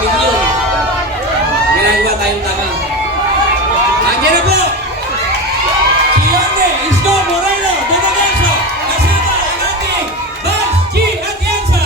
milyon. Ginagawa tayong tama. Andiyan na po! Si Yorme Isko Moreno Dumaganso, kasama ang ating Bash G Atienza.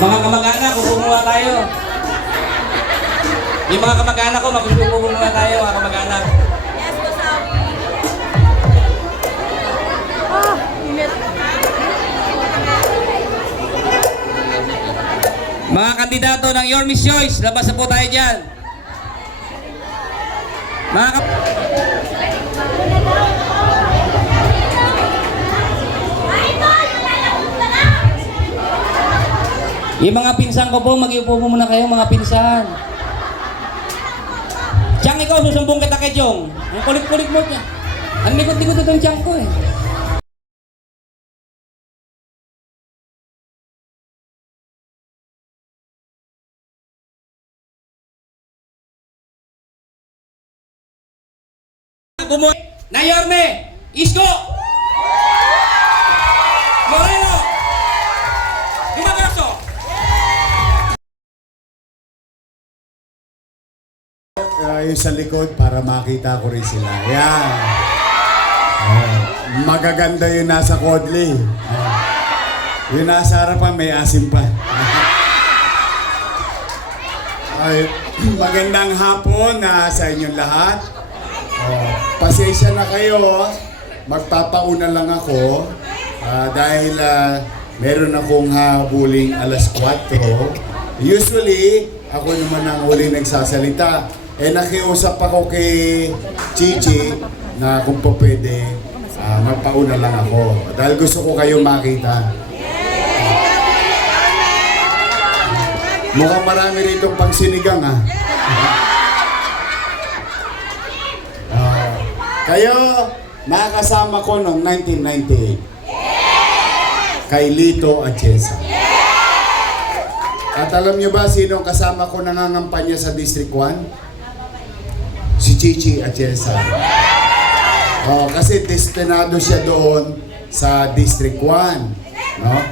Mga kamag-anak, kukuha tayo. Yung mga kamag-anak ko, magkukuha tayo, mga kamag-anak. Mga kandidato ng Your Miss Choice, labas na po tayo dyan. Mga yung mga pinsan ko po, mag-iupo po muna kayo, mga pinsan. Chang, ikaw, susumbong kita kay Jong. Ang kulit-kulit mo niya. Ang likot-likot itong Chang ko eh. Na Yorme Isko Moreno Dumaganso. Yung sa likod para makita ko rin sila. Yan. Oh, magaganda yung nasa Kodli. Yung nasa harapan may asim pa. Ay, magandang hapon sa inyong lahat. Pasensya na kayo. Magpapauna lang ako dahil meron akong habuling alas 4. Usually, ako naman ang huli nagsasalita. Nakiusap ako kay Chichi na kung po pwede, magpauna lang ako. Dahil gusto ko kayo makita. Mukhang marami rito pang sinigang kayo, nakakasama ko noong 1998. Kay Lito Atienza. At alam nyo ba sino ang kasama ko nangangampanya sa District 1? Si Chichi Atienza. Kasi destinado siya doon sa District 1. No?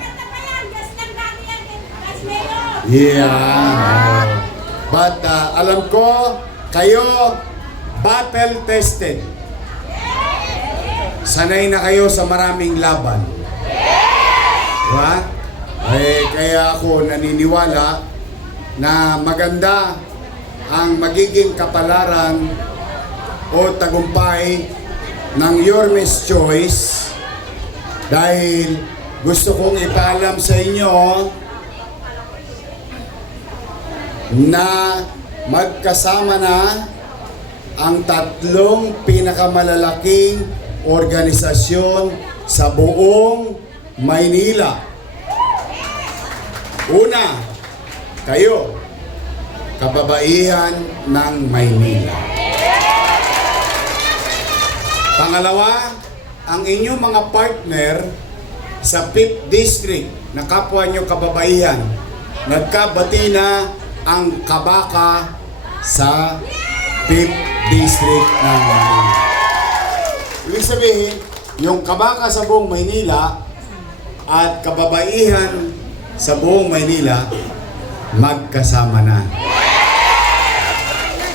Yeah. But alam ko, kayo battle tested. Sanay na kayo sa maraming laban. Diba? Kaya ako naniniwala na maganda ang magiging kapalaran o tagumpay ng Yormes Choice dahil gusto kong ipaalam sa inyo na magkasama na ang tatlong pinakamalalaking organisasyon sa buong Maynila. Una, kayo, kababaihan ng Maynila. Pangalawa, ang inyong mga partner sa 5th District na kapwa nyo kababaihan, nagkabati na ang kabaka sa 5th District ng Maynila. Ibig sabihin, yung kabaka sa buong Maynila at kababaihan sa buong Maynila magkasama na.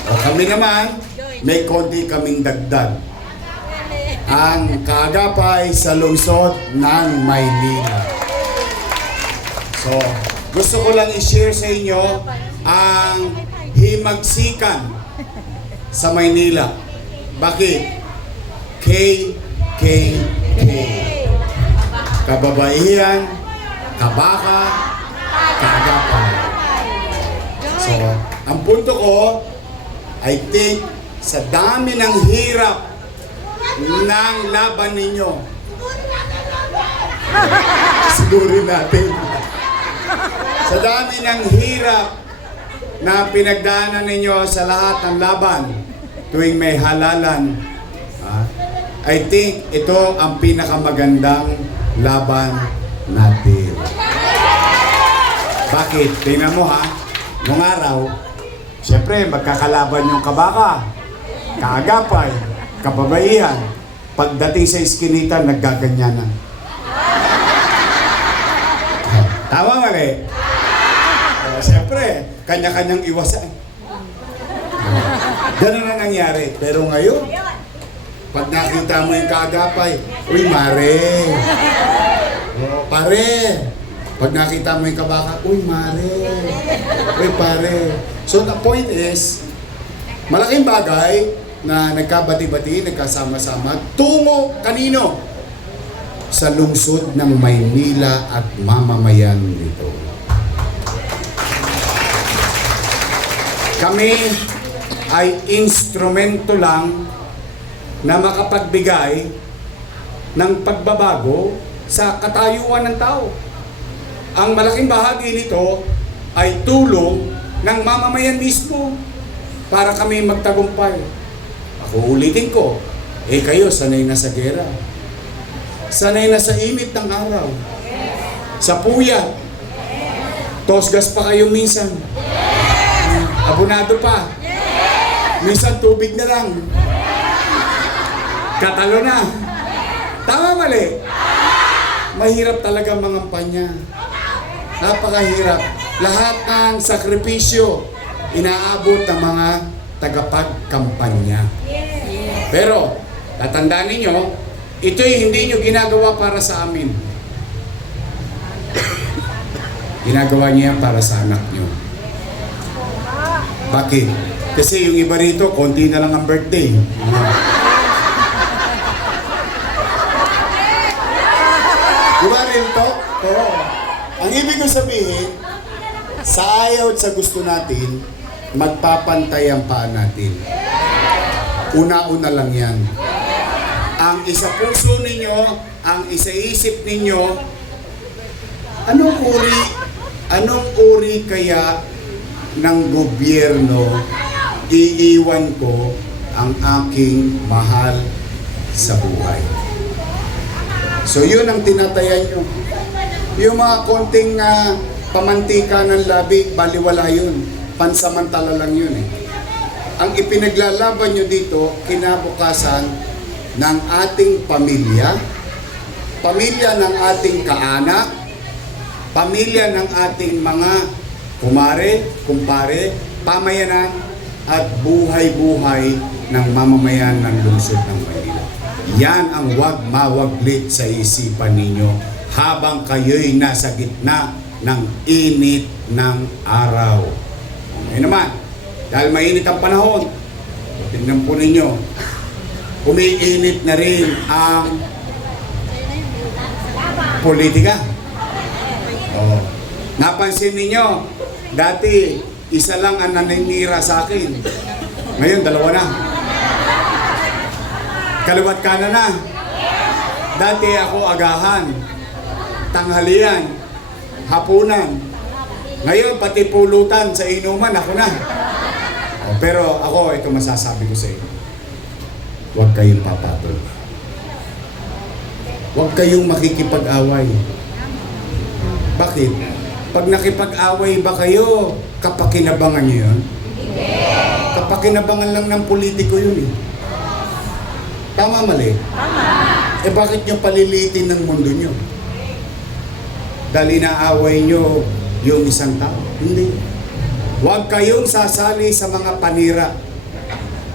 O kami naman, may konti kaming dagdag. Ang kaagapay sa lungsod ng Maynila. So, gusto ko lang i-share sa inyo ang himagsikan sa Maynila. Bakit? KKK. Kababaihan, kabaka, kaagapay. So, ang punto ko, I think, sa dami ng hirap ng laban ninyo, sigurin natin, sa dami ng hirap na pinagdaanan ninyo sa lahat ng laban tuwing may halalan, I think ito ang pinakamagandang laban natin. Bakit? Tingnan mo ha, nung araw, siyempre magkakalaban yung kabaka, kaagapay, kababaihan. Pagdating sa iskinita, naggaganyanan. Tama mali? Siyempre, kanya-kanyang iwasan. Ganun ang nangyari. Pero ngayon, pag nakita mo yung kaagapay, uy, mare. Oh, pare. Pag nakita mo yung kabaka, uy, mare. Uy, pare. So the point is, malaking bagay na nagkabati-bati, nagkasama-sama, tungo kanino? Sa lungsod ng Maynila at mamamayan nito. Kami ay instrumento lang na makapagbigay ng pagbabago sa katayuan ng tao. Ang malaking bahagi nito ay tulong ng mamamayan mismo para kami magtagumpay. Ako ulitin ko, kayo sanay na sa gera. Sanay na sa init ng araw. Sa puyat. Tosgas pa kayo minsan. Abonado pa. Minsan tubig na lang. Katalo na. Tama mali? Mahirap talaga mangampanya. Napakahirap. Lahat ng sakripisyo inaabot ng mga tagapagkampanya. Pero, tatandaan ninyo, ito'y hindi nyo ginagawa para sa amin. Ginagawa niya para sa anak nyo. Bakit? Kasi yung iba rito, konti na lang ang birthday. Diba rin to? Oo. Ang ibig ko sabihin, sa ayaw at sa gusto natin, magpapantay ang paa natin. Una-una lang yan. Ang isa puso ninyo, ang isa isip ninyo, anong uri kaya ng gobyerno iiwan ko ang aking mahal sa buhay? So yun ang tinatayan nyo. Yung mga konting pamantika ng labi, baliwala yun. Pansamantala lang yun eh. Ang ipinaglalaban nyo dito, kinabukasan ng ating pamilya, pamilya ng ating kaanak, pamilya ng ating mga kumare, kumpare, pamayanan, at buhay-buhay ng mamamayan ng lungsod ng Maynila. Yan ang wag mawaglit sa isipan ninyo habang kayo'y nasa gitna ng init ng araw. Ngayon naman, dahil mainit ang panahon, Tingnan po ninyo, umiinit na rin ang politika. Oh. Napansin ninyo, dati isa lang ang naninira sa akin. Ngayon, dalawa na. Kaliwat kanan na. Dati ako agahan, tanghalian, hapunan. Ngayon, pati pulutan sa inuman, ako na. Oh, pero ako, ito masasabi ko sa inyo. Huwag kayong papatol. Huwag kayong makikipag-away. Bakit? Pag nakipag-away ba kayo, kapakinabangan nyo yun? Kapakinabangan lang ng politiko yun eh. Tama, mali? Tama. Eh bakit nyo palilitin ng mundo nyo? Dahil inaaway nyo yung isang tao? Hindi. Huwag kayong sasali sa mga panira.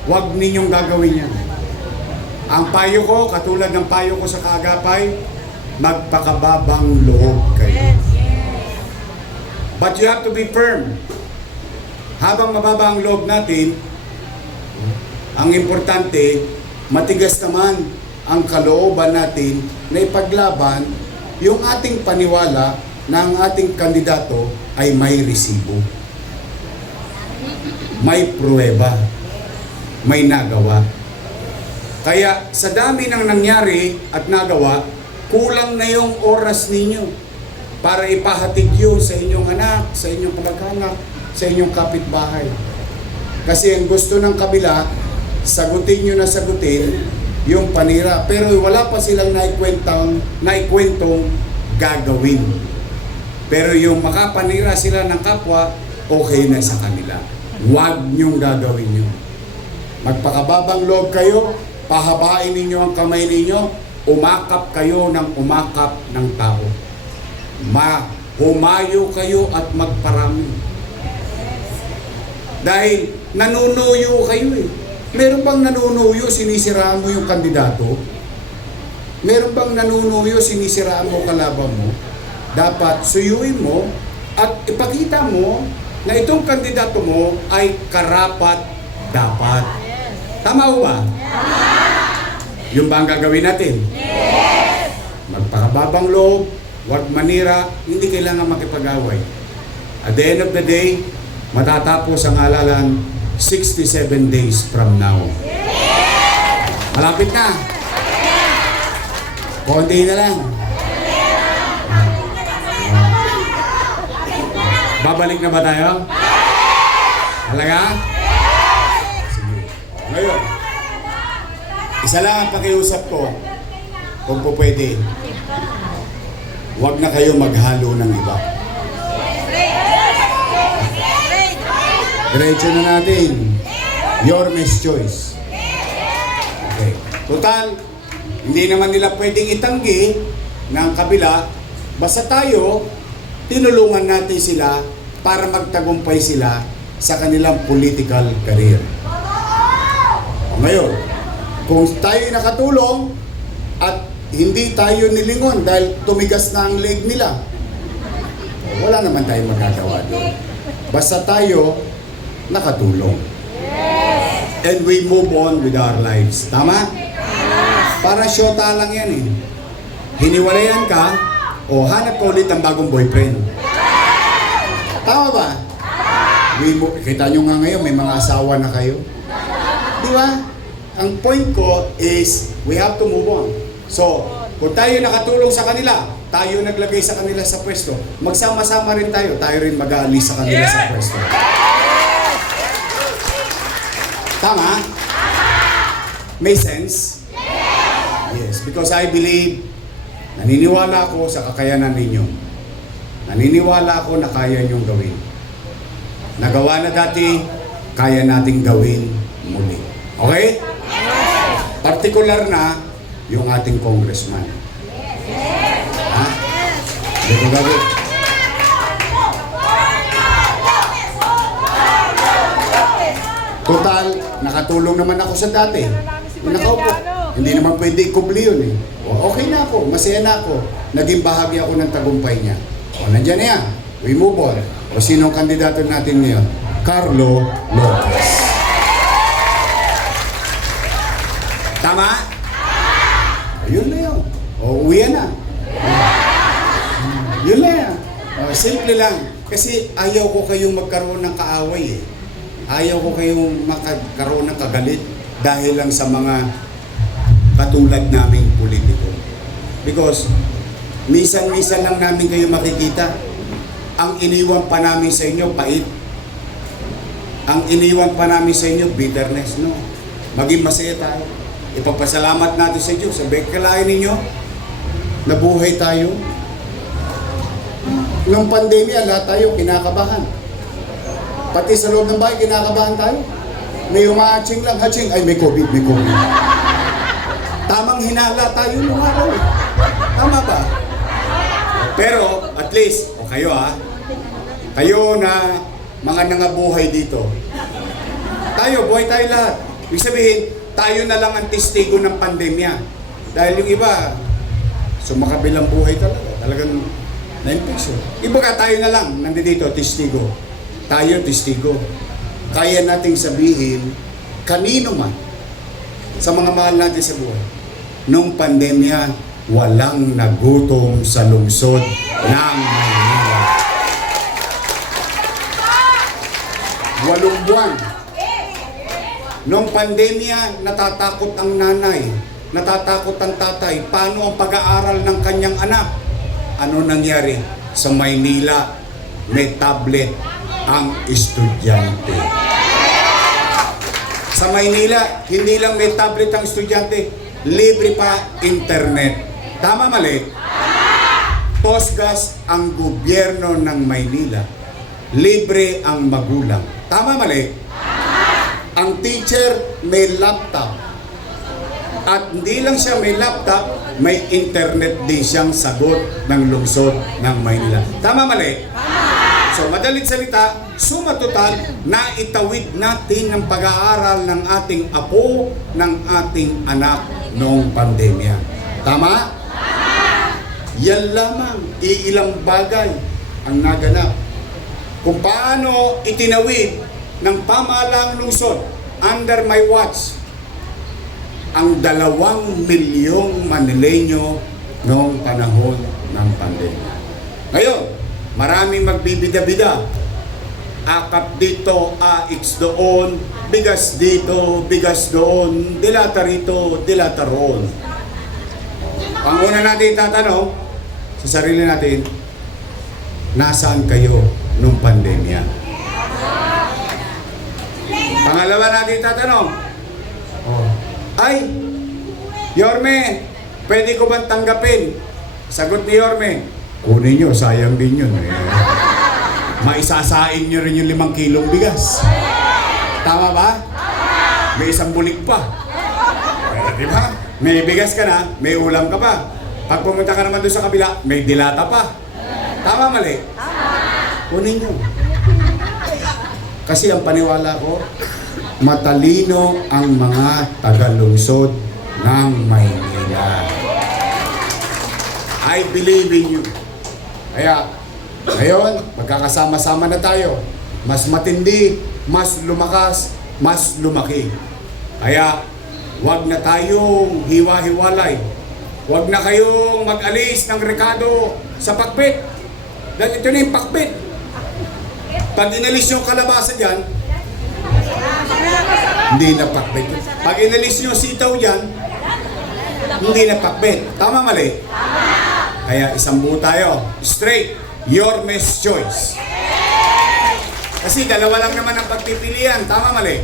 Huwag ninyong gagawin yan. Ang payo ko, katulad ng payo ko sa kaagapay, magpakababang loob kayo. But you have to be firm. Habang mababa ang loob natin, ang importante, matigas naman ang kalooban natin na ipaglaban yung ating paniwala na ang ating kandidato ay may resibo, may pruweba, may nagawa. Kaya sa dami ng nangyari at nagawa, kulang na yung oras ninyo para ipahatid yun sa inyong anak, sa inyong kamag-anak, sa inyong kapitbahay. Kasi ang gusto ng kabila, sagutin nyo na sagutin yung panira. Pero wala pa silang naikwentong gagawin. Pero yung makapanira sila ng kapwa, okay na sa kanila. Huwag nyong gagawin yun. Magpakababang loob kayo, pahabain ninyo ang kamay ninyo, umakap kayo ng umakap ng tao. Humayo kayo at magparami. Dahil nanunuyo kayo eh. Meron bang nanunuyo, sinisiraan mo yung kandidato? Meron bang nanunuyo, sinisiraan mo kalaban mo? Dapat suyuin mo at ipakita mo na itong kandidato mo ay karapat dapat. Tama ho ba? Yung ba ang gagawin natin? Yes! Magpakababang loob, huwag manira, hindi kailangan makipag-away. At the end of the day, matatapos ang halalan 67 days from now. Yes! Malapit na. Konti na lang. Babalik na ba tayo? Talaga? Sige. Ngayon, isa lang ang pakiusap ko, kung po pwede, huwag na kayo maghalo ng iba. Diretso na natin. Your miss choice. Okay. Total, hindi naman nila pwedeng itanggi ng kabila, basta tayo, tinulungan natin sila para magtagumpay sila sa kanilang political career. Ngayon, kung tayo nakatulong at hindi tayo nilingon dahil tumigas na ang leg nila, wala naman tayong magagawa doon. Basta tayo nakatulong. And we move on with our lives. Tama? Para syota lang yan eh. Hiniwalayan ka, o hanap ko ulit ang bagong boyfriend. Tama ba? Kita nyo nga ngayon, may mga asawa na kayo. Di ba? Ang point ko is, we have to move on. So, kung tayo nakatulong sa kanila, tayo naglagay sa kanila sa pwesto, magsama-sama rin tayo, tayo rin mag-aalis sa kanila sa pwesto. Tama? May sense? Yes, because I believe, naniniwala ako sa kakayanan ninyo. Naniniwala ako na kaya niyong gawin. Nagawa na dati, kaya nating gawin muli. Okay? Partikular na yung ating congressman. Ha? Dito gawin. Total, nakatulong naman ako sa dati. Nakaupo. Hindi naman pwede ikubli yun eh. O, okay na ako, masaya na ako. Naging bahagi ako ng tagumpay niya. O, nandiyan na yan. We move on. O, sino ang kandidato natin ngayon? Carlo Lopez. Tama? Yun na yun. O, uwi na. Yun na yan. Simple lang. Kasi ayaw ko kayong magkaroon ng kaaway eh. Ayaw ko kayong magkaroon ng kagalit dahil lang sa mga katulad naming politiko. Because minsan-minsan lang namin kayo makikita. Ang iniwan pa namin sa inyo, pait. Ang iniwan pa namin sa inyo, bitterness. No? Maging masaya tayo. Ipagpasalamat natin sa Diyos. Sabi, kalain ninyo, nabuhay tayo. Nung pandemya, lahat tayo kinakabahan. Pati sa loob ng bahay, kinakabahan tayo. May umaaching lang, haching, ay may COVID, may COVID. Tamang hinala tayo nung araw. Tama ba? Pero, at least, o kayo kayo na mga nangabuhay dito. Buhay tayo lahat. Ibig sabihin, tayo na lang ang testigo ng pandemya. Dahil yung iba, sumakabilang buhay talaga. Talagang na-infection. Iba ka, tayo na lang nandito, testigo. Tayo, testigo. Kaya nating sabihin, kanino man, sa mga mahal natin sa buhay, nung pandemya, walang nagutom sa lungsod ng Maynila. 8 buwan. Nung pandemya, natatakot ang nanay, natatakot ang tatay. Paano ang pag-aaral ng kanyang anak? Ano nangyari? Sa Maynila, may tablet ang estudyante. Sa Maynila, hindi lang may tablet ang estudyante, libre pa internet. Tama, mali? Tosgas ang gobyerno ng Maynila. Libre ang magulang. Tama, mali? Ang teacher may laptop. At hindi lang siya may laptop, may internet din siyang sagot ng lungsod ng Maynila. Tama, mali? So, madalit salita, suma total, naitawid natin ang pag-aaral ng ating apo, ng ating anak noong pandemya. Tama? Yan lamang, iilang bagay ang naganap. Kung paano itinawid ng pamahalaang lungsod under my watch ang 2 milyong Manileño noong panahon ng pandemya. Ngayon, maraming magbibida-bida. Akap dito, AX doon, bigas dito, bigas doon, dilata rito, dilata roon. Ang una natin tatanong sa sarili natin, nasaan kayo nung pandemya? Pangalawa natin tatanong, ay, Yorme, pwede ko bang tanggapin? Sagot ni Yorme, kunin nyo, sayang din yun. Maisasain nyo rin yung 5 kilong bigas. Tama ba? May 1 bulik pa. Di ba? May bigas ka na, may ulam ka pa. Pag pumunta ka naman doon sa kabila, may dilata pa. Tama, mali? Kunin nyo. Kasi ang paniwala ko, matalino ang mga tagalungsod ng Maynila. I believe in you. Kaya, ngayon, magkakasama-sama na tayo. Mas matindi, mas lumakas, mas lumaki. Kaya, wag na tayong hiwa-hiwalay. Wag na kayong mag-alis ng rekado sa pakbit. Dahil ito na yung pakbit. Pag inalis yung kalabasa dyan, hindi na pakbit. Pag inalis yung sitaw dyan, hindi na pakbit. Tama, mali? Kaya isang buo tayo. Straight. Yorme's choice. Kasi 2 lang naman ang pagpipilian. Tama, mali?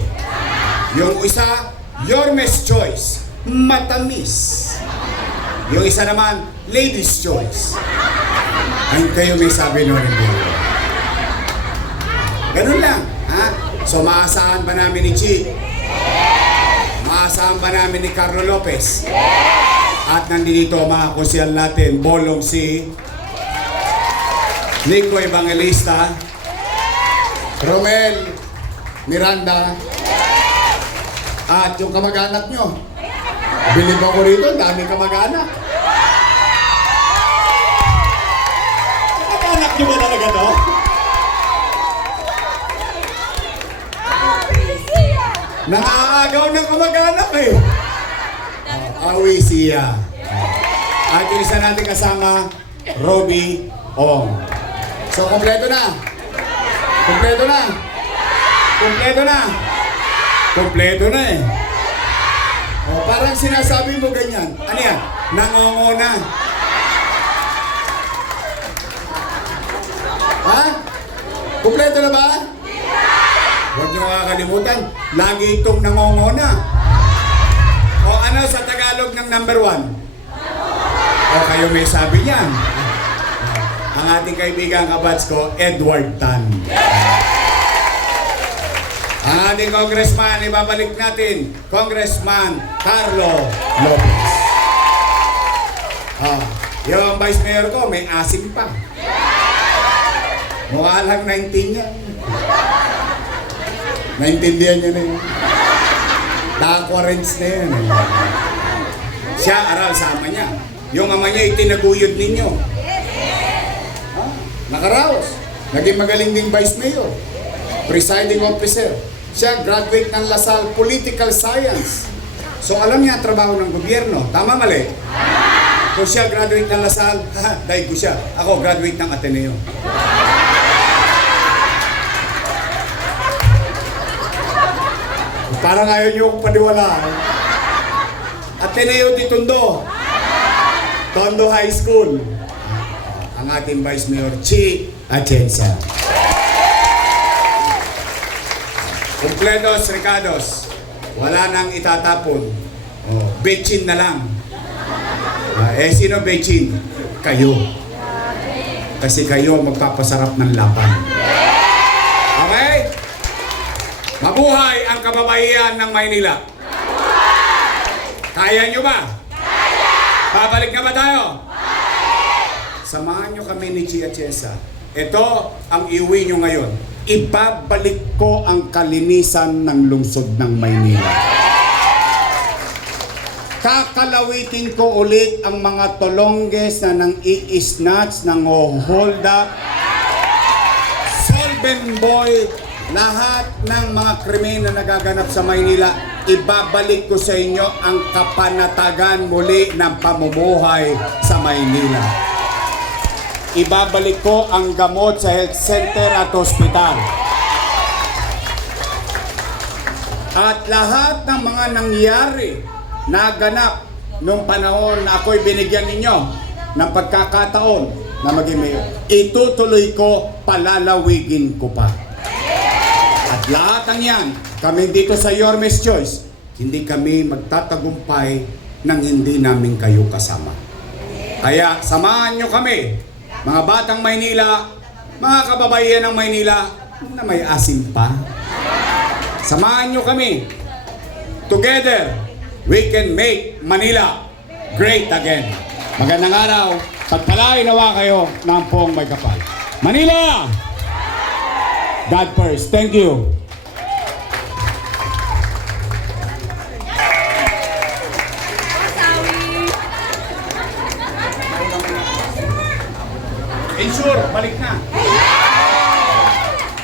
Yung isa, Yorme's choice. Matamis. Yung isa naman, lady's choice. Ayun kayo may sabi nyo rin dito. Ganun lang. Ha? So maasahan ba namin ni Chi? Maasahan ba namin ni Carlo Lopez? At nandito mga konsyal natin, Bolong si Nico Evangelista, Romel Miranda, at yung kamag-anak nyo. Bilib ako rito, dami kamag-anak. Kamag-anak nyo ba talaga to? Nangaagaw ng kamag-anak eh. Awi Sia. At yung isa natin kasama, Roby Ong. So, kompleto na. Kompleto na. Kompleto na. Kompleto na eh. O, parang sinasabi mo ganyan. Ano yan? Nangongona. Ha? Kompleto na ba? Huwag niyo kakalimutan, lagi itong nangongona. O ano sa Tagalog ng number 1? O kayo may sabi niyan. Ang ating kaibigan kabats ko, Edward Tan. Ang ating congressman, ibabalik natin, Congressman Carlo Lopez. Yung vice mayor ko, may asim pa. Mukha lang 19 yan. Naintindihan niyo na yun. Naka-quarants na yan. Siya, aral sa ama niya. Yung ama niya, itinaguyod ninyo. Nakaraos. Naging magaling ding vice mayor. Presiding officer. Siya, graduate ng Lasal Political Science. So, alam niya ang trabaho ng gobyerno. Tama, mali? Kung siya graduate ng Lasal, dahil ko siya. Ako, graduate ng Ateneo. Parang ayaw niyo kong paniwalaan. Ateneo de Tondo. Tondo High School. Ang ating Vice Mayor, Chi Atienza. Kumpletos, Ricados. Wala nang itatapon. Bechin na lang. Sino Bechin? Kayo. Kasi kayo magpapasarap ng laban. Okay? Mabuhay ang kababaihan ng Maynila. Kaya nyo ba? Babalik na ba tayo? Samahan nyo kami ni Chi Atienza. Ito ang iuwi nyo ngayon. Ibabalik ko ang kalinisan ng lungsod ng Maynila. Kakalawitin ko ulit ang mga tolongges na nang i-snatch, nang hold up, solvent boy, lahat ng mga krimen na nagaganap sa Maynila, ibabalik ko sa inyo ang kapanatagan muli ng pamumuhay sa Maynila. Ibabalik ko ang gamot sa health center at hospital. At lahat ng mga nangyari naganap nung panahon na ako'y binigyan ninyo ng pagkakataon na maging mayor, itutuloy ko, palalawigin ko pa. At lahat ng yan, kami dito sa Yorme's Choice, hindi kami magtatagumpay nang hindi namin kayo kasama. Kaya samahan nyo kami, mga batang Maynila, mga kababaihan ng Maynila na may asim pa. Samahan nyo kami. Together, we can make Manila great again. Magandang araw. Pagpalain nawa kayo ng poong may kapal. Manila! God first. Thank you. Ensure, balik na.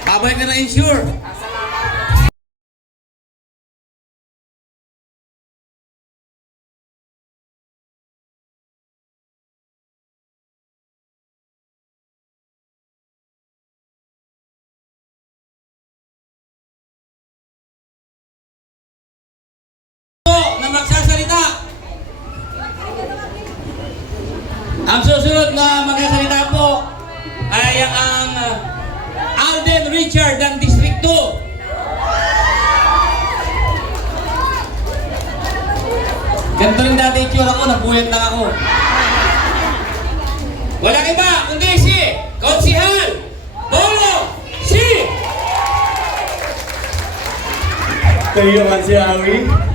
Babalik na Ensure. Na magsasalita. Ang susunod na magsasalita po ay ang Alden Richard ng District 2. Ganito rin dati itsura ko, nabuyat lang ako. Walang iba kundi si Konsihal Bolo Si! Kayo man si Awi.